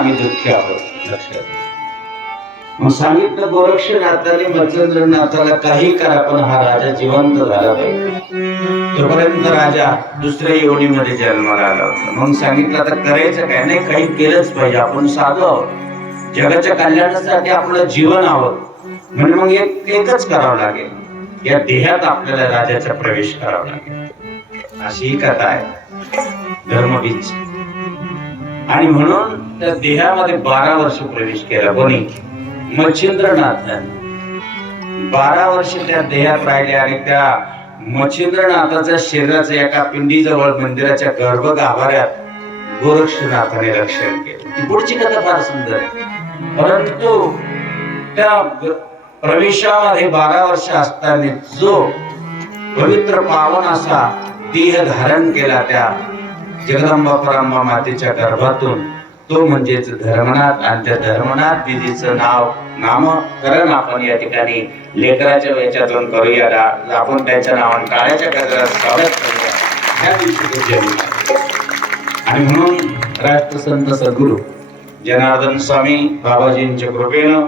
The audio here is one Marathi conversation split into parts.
आम्ही दुःखी आहोत. लक्षात. मग सांगितलं गोरक्षनाथाने मच्छिंद्रनाथाला काही करा पण हा राजा जिवंत झाला पाहिजे. तोपर्यंत राजा दुसऱ्या योनीमध्ये जन्माला आला होता. मग सांगितलं आता करायचं काय नाही, काही केलंच पाहिजे. आपण साधू आहोत, जगाच्या कल्याणासाठी आपलं जीवन आहोत, म्हणजे मग एकच करावं लागेल, या देहात आपल्याला राजाचा प्रवेश करावा लागेल. अशी ही कथा आहे धर्मवीरची. आणि म्हणून त्या देहामध्ये 12 वर्ष प्रवेश केला. कोणी? मच्छिंद्रनाथाने 12 वर्ष त्या देहात राहिले. आणि त्या मच्छिंद्रनाथाच्या शरीराच्या एका पिंडीजवळ मंदिराच्या गर्भगाभाऱ्यात गोरक्षनाथाने रक्षण केले. ती पुढची कथा फार सुंदर आहे. परंतु त्या प्रवेशामध्ये 12 वर्ष असताना जो पवित्र पावन असा देह धारण केला त्या जगदंबा परांबा मातेच्या गर्भातून, तो म्हणजेच धर्मनाथ. आणि त्या धर्मनाथ दिदीचं नामकरण आपण या ठिकाणी लेकराच्या याच्यातून करूया. आपण त्याच्या नावाने टाळ्याच्या गजरात स्वागत करूया. ह्या दिवशी आणि म्हणून राष्ट्रसंत सद्गुरु जनार्दन स्वामी बाबाजींच्या कृपेनं,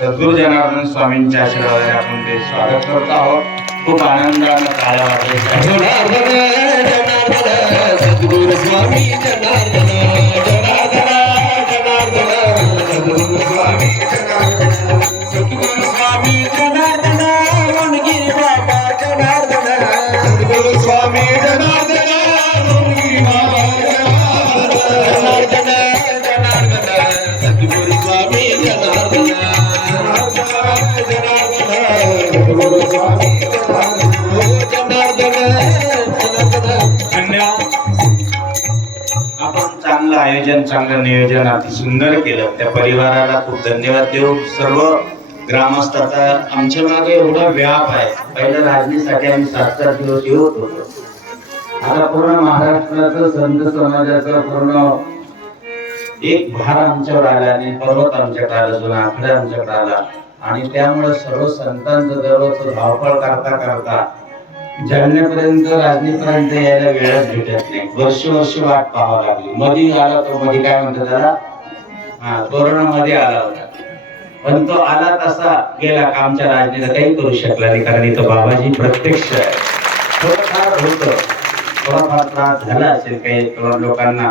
सद्गुरु जनार्दन स्वामींच्या आशीर्वादाने आपण ते स्वागत करत आहोत. खूप आनंदानं टाळ्या वाजवायच्या. सद्गुरु स्वामी जनार्दन, जनार्दन, जनार्दन, सद्गुरु स्वामी जनार्दन, सद्गुरु स्वामी जनार्दन, वनगिरी बाबा जनार्दन, सद्गुरु स्वामी जनार्दन, वनगिरी बाबा जनार्दन, जनार्दन, सद्गुरु स्वामी जनार्दन, सद्गुरु स्वामी आपण चांगलं आयोजन, चांगलं नियोजन अति सुंदर केलं. त्या परिवाराला खूप धन्यवाद देऊ. सर्व ग्रामस्थ, आता आमच्या मागे एवढा व्याप आहे. पहिल्या राजनीसाठी आम्ही 7-7 दिवस येत होतो. आता पूर्ण महाराष्ट्राचं संत समाजाचं पूर्ण एक भार आमच्यावर आला आणि पर्वत आमच्याकडे आला, जुना आकडा आमच्याकडे आला. आणि त्यामुळे सर्व संतांचं दररोज धावपळ करता करता जालन्यापर्यंत, राजनीपर्यंत यायला वेळच भेटत नाही. वर्ष वाट पाहावं लागली. मध्ये आला तो, मध्ये काय म्हणतात त्याला, कोरोना मध्ये आला होता. पण तो आला तसा गेला. का आमच्या राजनीला काही करू शकला नाही, कारण इथं बाबाजी प्रत्यक्ष आहे. थोडंफार होतं, थोडाफार त्रास झाला असेल काही लोकांना,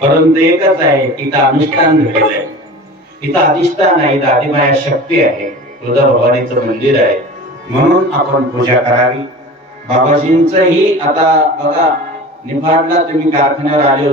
परंतु एकच आहे, इथं अनुष्ठान झालेलं आहे. इथं अधिष्ठान आहे, इथं आदिमाया शक्ती आहे, तुळजा भवानीचं मंदिर आहे. म्हणून आपण पूजा करावी. बाबाजींचंही आता बघा, निफाडला तुम्ही कारखान्यावर आले होते.